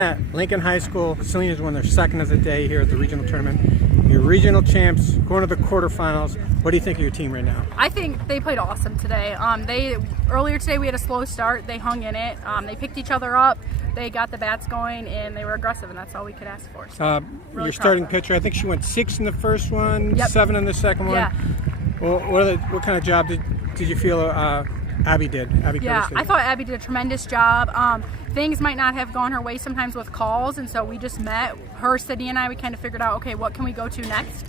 At Lincoln High School, Saline has won their second of the day here at the regional tournament. Your regional champs going to the quarterfinals. What do you think of your team right now? I think they played awesome today. Earlier today we had a slow start. They hung in it. They picked each other up. They got the bats going, and they were aggressive, and that's all we could ask for. So really your starting pitcher, I think she went 6 in the first one, Yep. 7 in the second one. Yeah. Well, what kind of job did you feel Abby did? Yeah, I thought Abby did a tremendous job. Things might not have gone her way sometimes with calls, and so we just met. Her, Sydney, and I, we kind of figured out, okay, what can we go to next?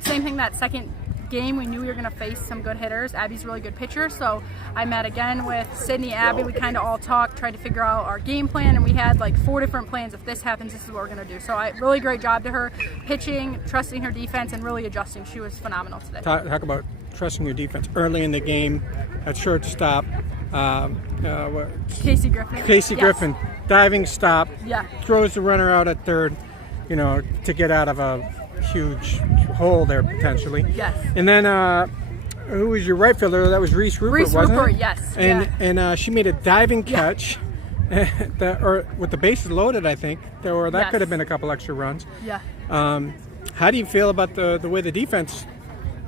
Same thing that second game, we knew we were going to face some good hitters. Abby's a really good pitcher, so I met again with Sydney, Abby. We kind of all talked, tried to figure out our game plan, and we had like 4 different plans. If this happens, this is what we're going to do. So really great job to her, pitching, trusting her defense, and really adjusting. She was phenomenal today. Talk about trusting your defense early in the game at shortstop. Casey Griffin. Casey Yes. Griffin, diving stop, Yeah. throws the runner out at third, to get out of a huge hole there potentially. Yes. And then who was your right fielder? That was Reese Rupert, wasn't it? Yes. And she made a diving catch, or with the bases loaded, I think, or that Yes. could have been a couple extra runs. Yeah. How do you feel about the way the defense?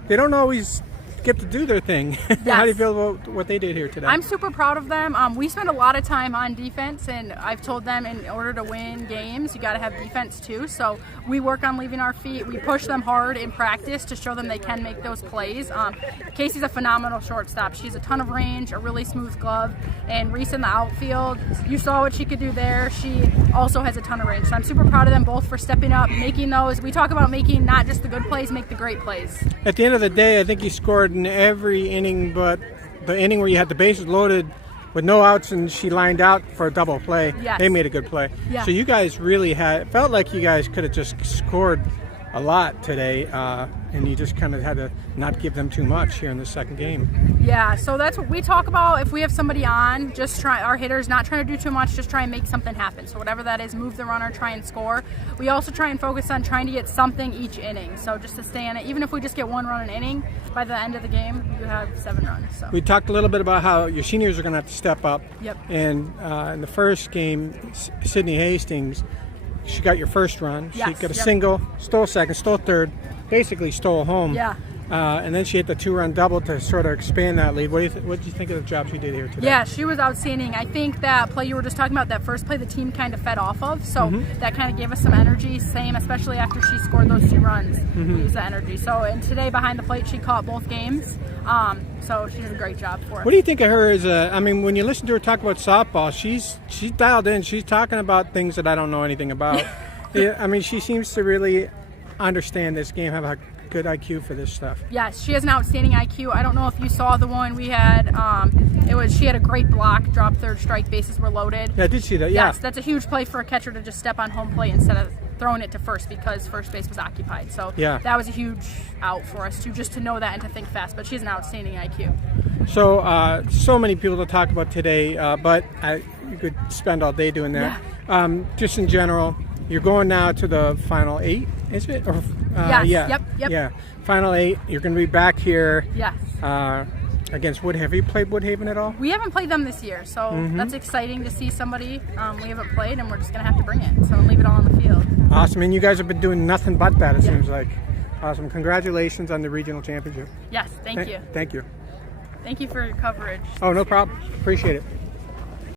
They don't always get to do their thing. How do you feel about what they did here today? I'm super proud of them. We spend a lot of time on defense, and I've told them in order to win games, you got to have defense too. So we work on leaving our feet. We push them hard in practice to show them they can make those plays. Casey's a phenomenal shortstop. She has a ton of range, a really smooth glove, and Reese in the outfield, you saw what she could do there. She also has a ton of range. So I'm super proud of them both for stepping up, making those. We talk about making not just the good plays, make the great plays. At the end of the day, I think you scored in every inning but the inning where you had the bases loaded with no outs and she lined out for a double play. Yes. They made a good play. Yeah. So you guys really felt like you guys could have just scored a lot today, and you just kind of had to not give them too much here in the second game. Yeah, so that's what we talk about. If we have somebody on, just try our hitters, not trying to do too much, just try and make something happen. So whatever that is, move the runner, try and score. We also try and focus on trying to get something each inning. So just to stay in it, even if we just get 1 run an inning, by the end of the game, you have 7 runs. So We talked a little bit about how your seniors are going to have to step up. Yep. And in the first game, Sydney Hastings, she got your first run. Yes, She got a yep. single, stole second, stole third, basically stole home. Yeah. And then she hit the 2-run double to sort of expand that lead. What do you think of the job she did here today? Yeah, she was outstanding. I think that play you were just talking about, that first play, the team kind of fed off of. So that kind of gave us some energy. Same, especially after she scored those 2 runs. We used that energy. So, and today behind the plate, she caught both games. So she did a great job for us. What do you think of her as when you listen to her talk about softball, she's dialed in. She's talking about things that I don't know anything about. Yeah, she seems to really understand this game, have a good IQ for this stuff. Yes, she has an outstanding IQ. I don't know if you saw the one we had. She had a great block, drop third, strike, bases were loaded. Yeah, I did see that. Yeah. Yes, that's a huge play for a catcher to just step on home plate instead of throwing it to first because first base was occupied. So yeah, that was a huge out for us just to know that and to think fast. But she has an outstanding IQ. So, so many people to talk about today, but you could spend all day doing that. Yeah. Just in general, you're going now to the final 8, is it? Or, yes. Yeah. Yep. Yeah. Final 8. You're going to be back here. Yes. Against Woodhaven. Have you played Woodhaven at all? We haven't played them this year, so that's exciting to see somebody we haven't played, and we're just going to have to bring it. So leave it all on the field. Awesome. And you guys have been doing nothing but that, it seems like. Awesome. Congratulations on the regional championship. Yes. Thank you. Thank you. Thank you for your coverage. Oh, no problem. Appreciate it.